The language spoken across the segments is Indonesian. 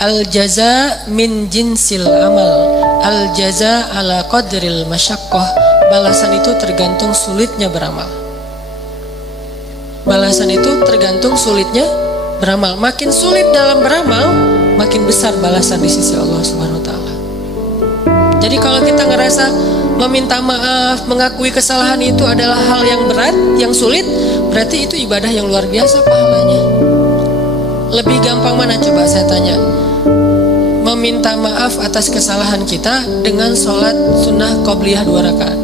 Al jaza min jinsil amal, al jaza ala qadril masyaqqah. Balasan itu tergantung sulitnya beramal. Balasan itu tergantung sulitnya beramal. Makin sulit dalam beramal, makin besar balasan di sisi Allah Subhanahu wa taala. Jadi kalau kita ngerasa meminta maaf, mengakui kesalahan itu adalah hal yang berat, yang sulit, berarti itu ibadah yang luar biasa pahalanya. Lebih gampang mana coba saya tanya? Meminta maaf atas kesalahan kita dengan sholat sunnah qobliyah 2 rakaat.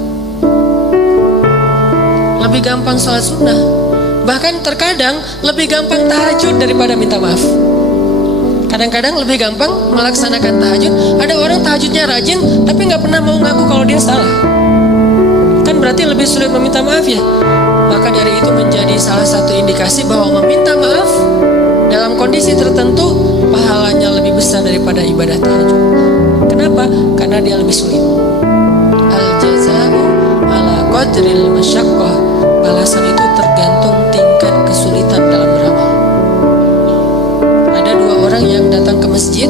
Lebih gampang sholat sunnah. Bahkan terkadang lebih gampang tahajud daripada minta maaf. Kadang-kadang lebih gampang melaksanakan tahajud. Ada orang tahajudnya rajin tapi nggak pernah mau ngaku kalau dia salah. Kan berarti lebih sulit meminta maaf ya. Maka dari itu menjadi salah satu indikasi bahwa meminta maaf dalam kondisi tertentu pahalanya lebih besar daripada ibadah tahajud. Kenapa? Karena dia lebih sulit. Al jaza'u ala qadril masyaqqah. Balasan itu tergantung tingkat kesulitan dalam beramal. Ada 2 orang yang datang ke masjid.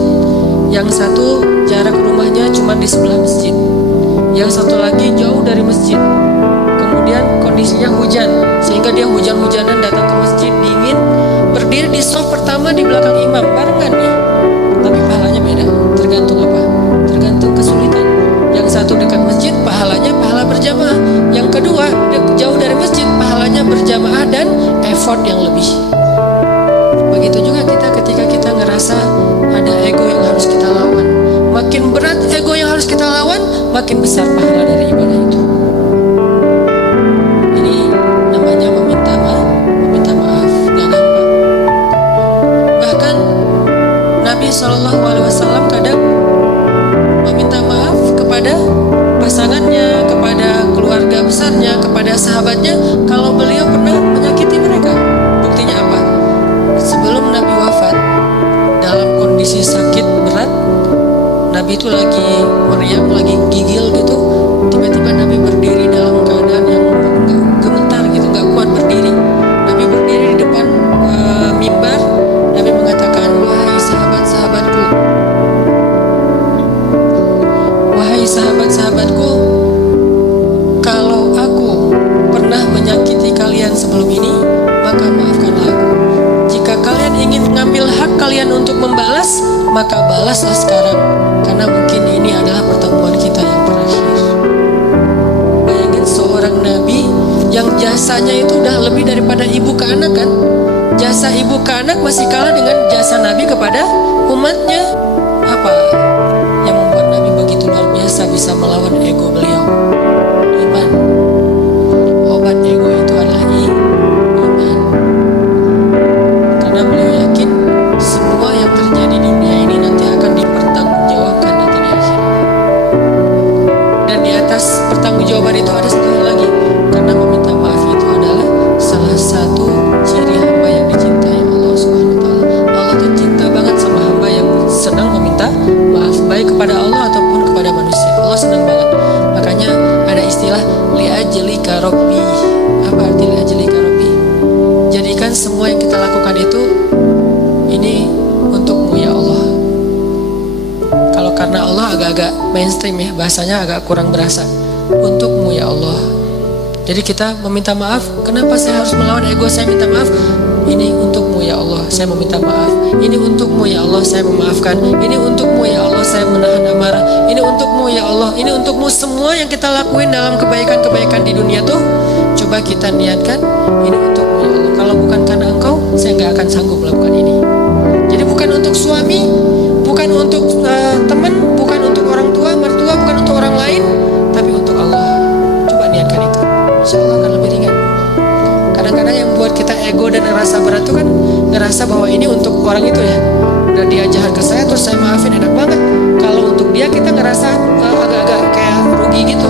Yang satu jarak rumahnya cuma di sebelah masjid, yang satu lagi jauh dari masjid. Kemudian kondisinya hujan, sehingga dia hujan-hujanan datang ke masjid, dingin, berdiri di shaf pertama di belakang imam, barengan nih. Tapi pahalanya beda, tergantung apa? Tergantung kesulitan. Yang satu dekat masjid, pahalanya pahala berjamaah. Yang kedua jauh dari masjid, pahalanya berjamaah dan effort yang lebih. Begitu juga kita ketika kita ngerasa ada ego yang harus kita lawan. Makin berat ego yang harus kita lawan, makin besar pahala dari ibadah itu. Ini namanya meminta maaf, gak gampang. Bahkan Nabi SAW kadang meminta maaf kepada pasangannya, kepada keluarga besarnya, kepada sahabatnya kalau beliau pernah menyakiti mereka. Buktinya apa? Sebelum Nabi wafat, dalam kondisi sakit berat, Nabi itu lagi meriang, lagi gigil gitu. Tiba-tiba Nabi berdiri dalam keadaan yang gemetar gitu, gak kuat berdiri. Nabi berdiri di depan mimbar. Nabi mengatakan, wahai sahabat-sahabatku, wahai sahabat-sahabatku, kalau aku pernah menyakiti kalian sebelum ini, maka maafkanlah aku. Jika kalian ingin mengambil hak kalian untuk membalas, maka balaslah sekarang, karena mungkin ini adalah pertemuan kita yang terakhir. Bayangin seorang nabi yang jasanya itu udah lebih daripada ibu ke anak kan. Jasa ibu ke anak masih kalah dengan jasa nabi kepada umatnya. Apa yang membuat nabi begitu luar biasa bisa melawan ego beliau? Iman. Obat ego itu adalah iman. Karena beliau yakin semua yang terjadi di dunia ini nanti akan dipertanggungjawabkan nanti di akhirat. Dan di atas pertanggungjawaban itu ada satu hal lagi. Karena meminta maaf itu adalah salah satu ciri hamba yang dicintai Allah Subhanahu wa taala. Allah tuh cinta banget sama hamba yang senang meminta maaf, baik kepada Allah ataupun kepada manusia. Allah senang banget. Makanya ada istilah li'ajlika rabbi. Apa arti li'ajlika rabbi? Jadikan semua yang kita lakukan itu ini untukmu ya Allah. Kalau karena Allah agak-agak mainstream ya, bahasanya agak kurang berasa. Untukmu ya Allah. Jadi kita meminta maaf. Kenapa saya harus melawan ego saya minta maaf? Ini untukmu ya Allah, saya meminta maaf. Ini untukmu ya Allah, saya memaafkan. Ini untukmu ya Allah, saya menahan amarah. Ini untukmu ya Allah. Ini untukmu. Semua yang kita lakuin dalam kebaikan-kebaikan di dunia tuh, coba kita niatkan, ini untukmu ya Allah. Kalau bukan karena Engkau, saya nggak akan sanggup melakukan ini. Jadi bukan untuk suami, bukan untuk teman, bukan untuk orang tua, mertua, bukan untuk orang lain, tapi untuk Allah. Coba niatkan itu, insya Allah akan lebih ringan. Kadang-kadang yang buat kita ego dan ngerasa berat itu kan ngerasa bahwa ini untuk orang itu ya. Udah dia jahat ke saya terus saya maafin, enak banget. Kalau untuk dia kita ngerasa agak-agak kayak rugi gitu.